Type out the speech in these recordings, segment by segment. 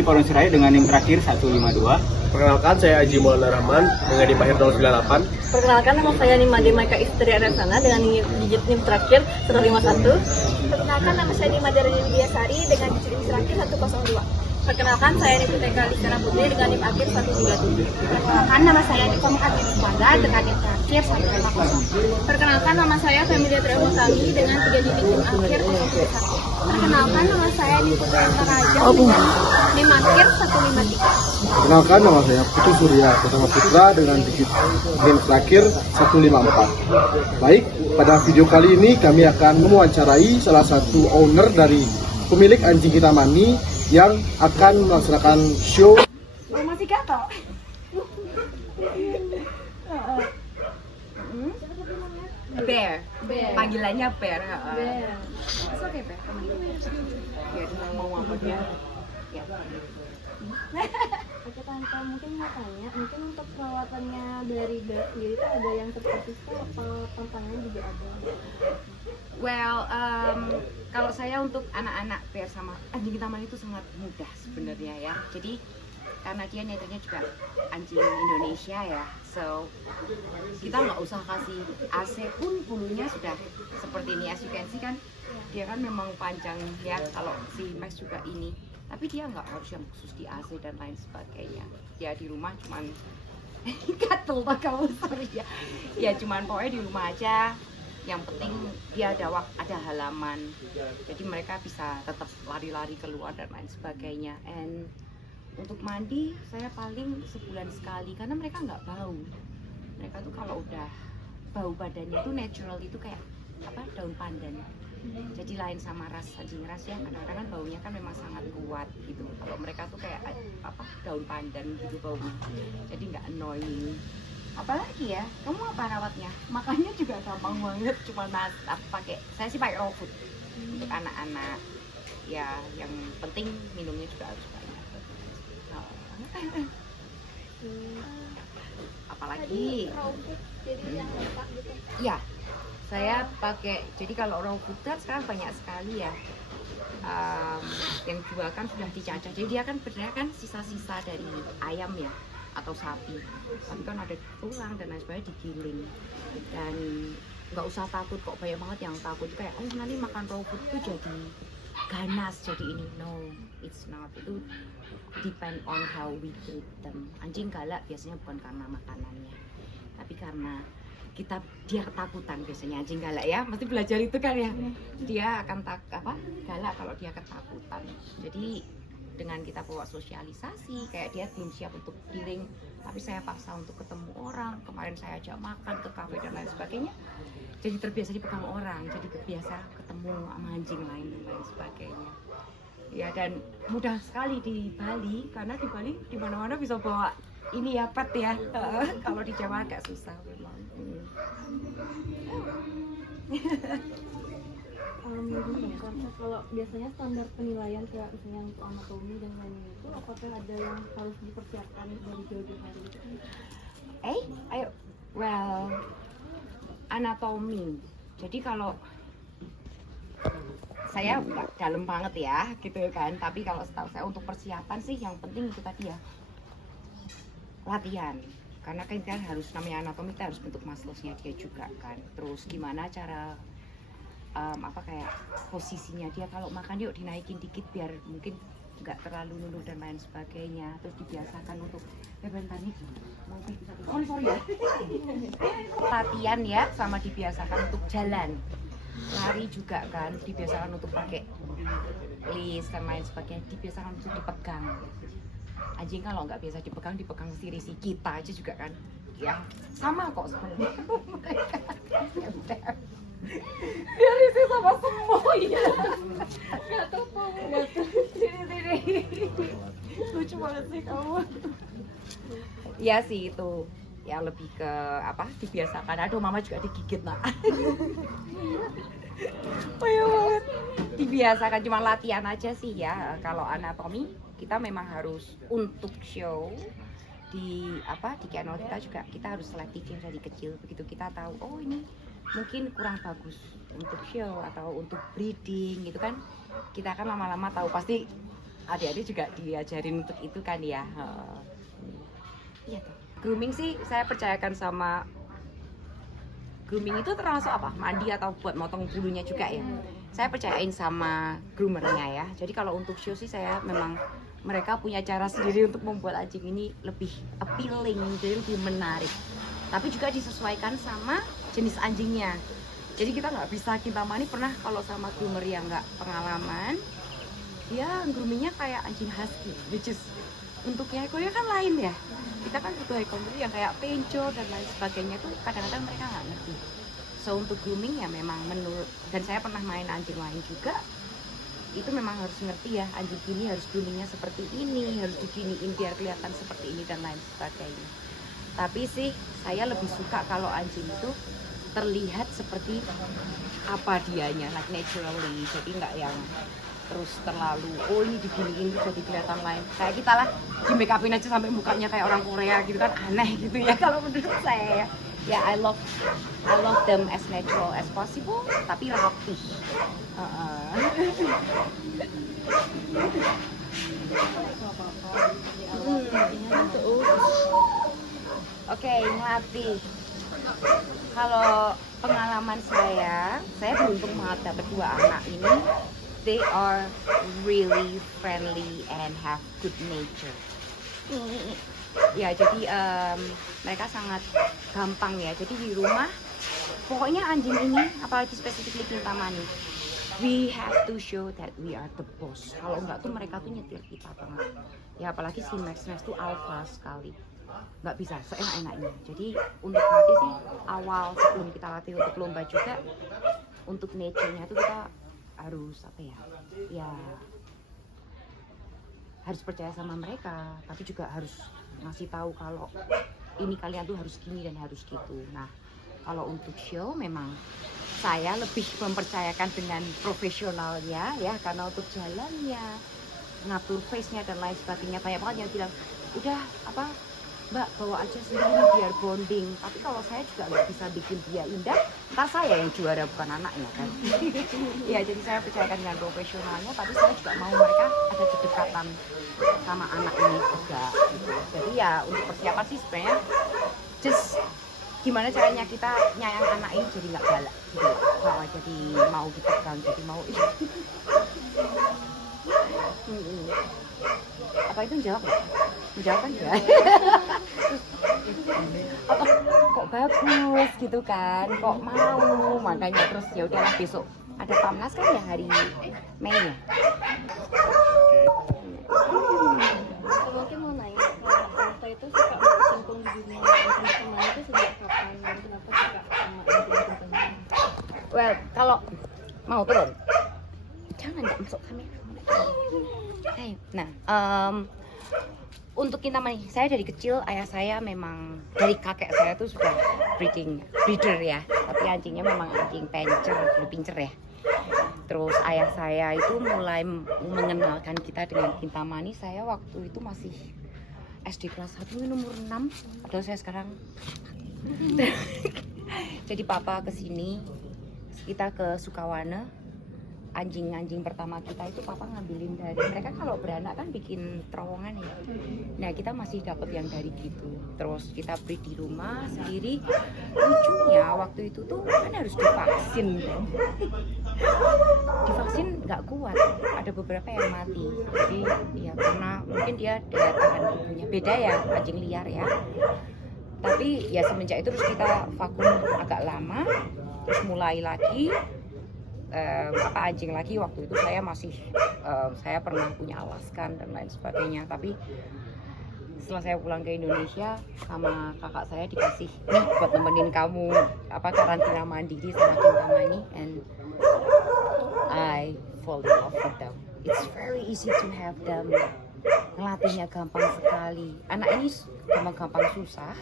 Willy Poronsiraya dengan NIM terakhir 152. Perkenalkan, saya Aji Maulana Rahman dengan NIM akhir 098. Perkenalkan, nama saya Nimade Maika Istri Aresana dengan digit NIM terakhir 151. Perkenalkan, nama saya Nimade Biasari dengan digit NIM terakhir 102. Perkenalkan, saya Niputeka Listana Putri dengan NIM akhir 137. Perkenalkan, nama saya Nikom Agnes Wanda dengan NIM terakhir 150. Perkenalkan, nama saya Familia Triagosami dengan 3 digit NIM akhir 151. Perkenalkan, nama saya Niputra Raja dengan NIM akhir 153. Perkenalkan, nama saya Putu Surya bersama Putra dengan digit NIM terakhir 154. Baik, pada video kali ini kami akan mewawancarai salah satu owner dari pemilik Anjing Kita Mani yang akan melaksanakan show. Masih gatal. Bear. Panggilannya Bear. Bear. It's okay, Bear. Ya, mau apa dia? Ya. Oke Tante, mungkin mau tanya, mungkin untuk perawatannya dari Bear sendiri itu ada yang terkhusus apa tantangannya juga ada? Well, kalau saya untuk anak-anak Bear sama anjing taman itu sangat mudah sebenarnya ya. Jadi karena dia netranya juga anjing Indonesia ya, so kita nggak usah kasih AC pun bulunya sudah seperti ini. As you can see kan, dia kan memang panjang ya. Kalau si Max juga ini, tapi dia nggak harus yang khusus di AC dan lain sebagainya. Dia di rumah cuman gatel tak kamu sorry ya. Ya cuman pokoknya di rumah aja. Yang penting dia ada halaman, jadi mereka bisa tetap lari-lari keluar dan lain sebagainya. And untuk mandi saya paling sebulan sekali karena mereka nggak bau. Mereka tuh kalau udah bau badannya tuh natural, itu kayak apa, daun pandan. Jadi lain sama ras anjing ras ya, kadang-kadang kan baunya kan memang sangat kuat gitu. Kalau mereka tuh kayak apa, daun pandan gitu baunya, jadi nggak annoying. Apalagi ya, kamu apa rawatnya? Makannya juga gampang banget, cuma saya sih pakai raw food untuk anak-anak ya. Yang penting minumnya juga harus banyak. Apalagi Jadi yang lengkap gitu. ya, saya pakai, jadi kalau raw food kan sekarang banyak sekali ya, yang jual kan sudah dicacah. Jadi dia kan sebenarnya kan sisa-sisa dari ayam ya atau sapi, tapi kan ada tulang dan lain sebagainya digiling. Dan nggak usah takut kok, banyak banget yang takut kayak oh nanti makan raw food itu jadi ganas, jadi ini. No, it's not. Itu depend on how we treat them. Anjing galak biasanya bukan karena makanannya, tapi karena dia ketakutan. Biasanya anjing galak ya, mesti belajar itu kan ya, dia akan galak kalau dia ketakutan. Jadi dengan kita bawa sosialisasi, kayak dia belum siap untuk dealing, tapi saya paksa untuk ketemu orang. Kemarin saya ajak makan ke kafe dan lain sebagainya, jadi terbiasa dipegang orang, jadi terbiasa ketemu sama anjing lain dan lain sebagainya ya. Dan mudah sekali di Bali, karena di Bali di mana-mana bisa bawa ini ya, pet ya. Kalau di Jawa agak susah memang. Kalau biasanya standar penilaian kayak misalnya untuk anatomi dan lain-lain itu, apakah ada yang harus dipersiapkan dari jauh-jauh hari gitu? Ayo, well, anatomi. Jadi kalau saya nggak dalam banget ya gitu kan, tapi kalau setahu saya untuk persiapan sih yang penting itu tadi ya, latihan. Karena kan kita harus, namanya anatomi, kita harus bentuk muscles-nya dia juga kan. Terus gimana cara kayak posisinya dia kalau makan, yuk dinaikin dikit biar mungkin nggak terlalu luluh dan lain sebagainya. Terus dibiasakan untuk bentar nih, sorry ya. Latihan ya, sama dibiasakan untuk jalan, lari juga kan, dibiasakan untuk pakai leash dan lain sebagainya, dibiasakan untuk dipegang. Anjing kalau nggak biasa dipegang sendiri sih, kita aja juga kan ya sama kok sebenarnya. Biar isi sama semua ya. Gak tau sini lucu banget sih kamu. Ya sih itu ya, lebih ke apa, dibiasakan. Aduh mama juga digigit nak. Ayo banget. Dibiasakan, cuma latihan aja sih ya. Kalau anatomi kita memang harus untuk show di channel kita juga, kita harus selektifnya dari kecil. Begitu kita tahu oh ini mungkin kurang bagus untuk show atau untuk breeding gitu kan, kita akan lama-lama tahu pasti adik-adik juga diajarin untuk itu kan ya. Iya tuh. Grooming sih saya percayakan sama grooming itu termasuk apa? Mandi atau buat motong bulunya juga ya. Saya percayain sama groomernya ya. Jadi kalau untuk show sih saya memang mereka punya cara sendiri untuk membuat anjing ini lebih appealing, jadi lebih menarik. Tapi juga disesuaikan sama jenis anjingnya. Jadi kita nggak bisa Kintamani pernah kalau sama groomer yang nggak pengalaman, dia groomingnya kayak anjing husky, which is untuk ekornya kan lain ya. Kita kan butuh ekor yang kayak penco dan lain sebagainya tuh kadang-kadang mereka nggak ngerti. So untuk grooming ya memang menurut, dan saya pernah main anjing lain juga, itu memang harus ngerti ya, anjing ini harus groomingnya seperti ini, harus diginiin biar kelihatan seperti ini dan lain sebagainya. Tapi sih saya lebih suka kalau anjing itu terlihat seperti apa dianya, like naturally, jadi nggak yang terus terlalu oh ini diginiin jadi kelihatan lain. Kayak kita lah di make upin aja sampai mukanya kayak orang Korea gitu kan, aneh gitu ya kalau menurut saya. Ya I love them as natural as possible, tapi rapi. Oke, ngelatih. Kalau pengalaman saya beruntung banget dapat 2 anak ini. They are really friendly and have good nature. Ya, jadi mereka sangat gampang ya. Jadi di rumah, pokoknya anjing ini, apalagi specifically Kintamani, we have to show that we are the boss. Kalau enggak tuh mereka tuh nyetir kita banget. Ya apalagi si Max tuh alpha sekali. Nggak bisa seenak-enaknya. Jadi untuk latih sih awal sebelum kita latih untuk lomba juga, untuk nature-nya tuh kita harus apa ya harus percaya sama mereka, tapi juga harus ngasih tahu kalau ini kalian tuh harus gini dan harus gitu. Nah kalau untuk show memang saya lebih mempercayakan dengan profesionalnya ya, karena untuk jalannya, ngatur face-nya dan lain sebagainya, banyak banget yang bilang udah apa Mbak bawa aja sendiri biar bonding. Tapi kalau saya juga nggak bisa bikin dia indah, ntar saya yang juara bukan anaknya kan. Ya jadi saya percayakan dengan profesionalnya, tapi saya juga mau mereka ada kedekatan sama anak ini juga gitu. Jadi ya untuk persiapan sih sebenarnya just gimana caranya kita nyayang anak ini jadi nggak galak gitu. Kalau jadi mau dipegang, jadi mau apa itu jawab nggak? Menjawab kan ya. Kok bagus gitu kan, kok mau, makanya terus ya udahlah besok ada Pamnas kan ya hari Mei ya. Mungkin mau nanya, Tante itu suka berkecimpung di dunia teman-teman itu sejak kapan dan kenapa suka sama teman-teman? Well, kalau mau turun, jangan nggak masuk kamera. Nah, untuk Kintamani, saya dari kecil ayah saya memang dari kakek saya tuh sudah breeder ya, tapi anjingnya memang anjing pincer ya. Terus ayah saya itu mulai mengenalkan kita dengan Kintamani. Saya waktu itu masih SD kelas 1 umur 6, padahal saya sekarang. Jadi papa kesini, kita ke Sukawana. Anjing-anjing pertama kita itu papa ngambilin dari mereka, kalau beranak kan bikin terowongan ya. Nah kita masih dapat yang dari gitu. Terus kita breed di rumah sendiri. Lucunya waktu itu tuh kan harus divaksin kan. Divaksin nggak kuat, ada beberapa yang mati. Jadi ya karena mungkin dia daya tahan tubuhnya beda ya, anjing liar ya. Tapi ya semenjak itu terus kita vakum agak lama, terus mulai lagi. Anjing lagi. Waktu itu saya masih saya pernah punya Alaskan dan lain sebagainya, tapi setelah saya pulang ke Indonesia sama kakak saya dikasih nih buat nemenin kamu karantina mandiri sama Kintamani, and I fall in love with them. It's very easy to have them. Ngelatihnya gampang sekali. Anak ini gampang susah,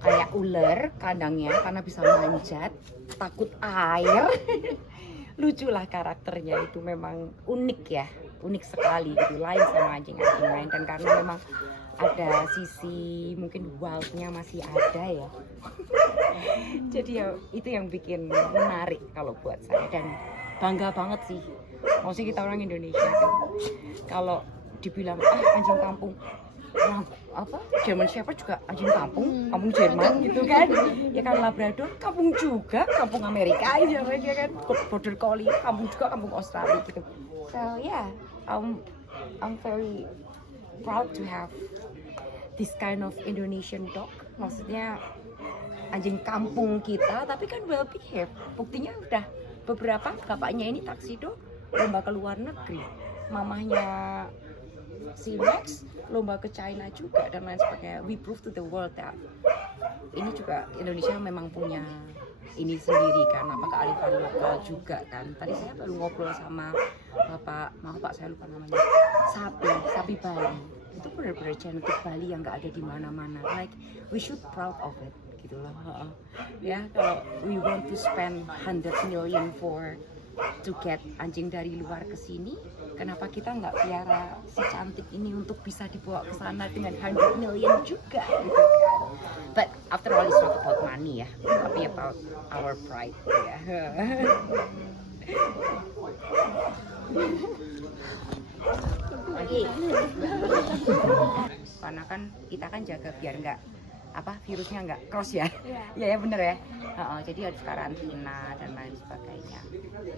kayak ular kandangnya karena bisa manjat, takut air. Lucu lah karakternya, itu memang unik ya, unik sekali gitu, lain sama anjing-anjing lain. Dan karena memang ada sisi mungkin wildnya masih ada ya. Jadi ya itu yang bikin menarik kalau buat saya, dan bangga banget sih Maksudnya kita orang Indonesia kan, kalau dibilang anjing kampung, orang apa German Shepherd juga anjing kampung, kampung Jerman gitu kan, ya kan Labrador kampung juga, kampung Amerika ya kan, Border Collie kampung juga, kampung Australia gitu. So yeah, I'm very proud to have this kind of Indonesian dog. Maksudnya anjing kampung kita, tapi kan well behaved. Buktinya udah beberapa, bapaknya ini Tuxedo lomba ke luar negeri, mamahnya si Max lomba ke China juga dan lain sebagainya. We prove to the world that ini juga Indonesia memang punya ini sendiri kan, apa kearifan lokal juga kan. Tadi saya baru ngobrol sama bapak, maaf pak saya lupa namanya, sapi Bali. Itu benar-benar genetik Bali yang nggak ada di mana-mana. Like we should proud of it gitu loh. Ya kalau we want to spend 100 million to get anjing dari luar ke sini, kenapa kita nggak piara si cantik ini untuk bisa dibawa ke sana dengan 100 million juga gitu kan. But after all it's not about money ya, tapi about our pride ya. Karena kan kita kan jaga biar nggak virusnya nggak cross ya. Ya bener ya. Jadi harus karantina dan lain sebagainya.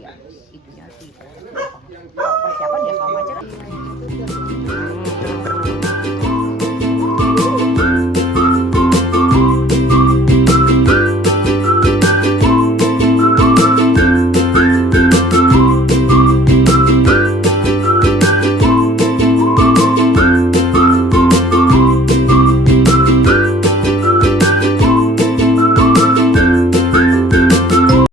Ya itunya sih persiapan ya sama aja kan.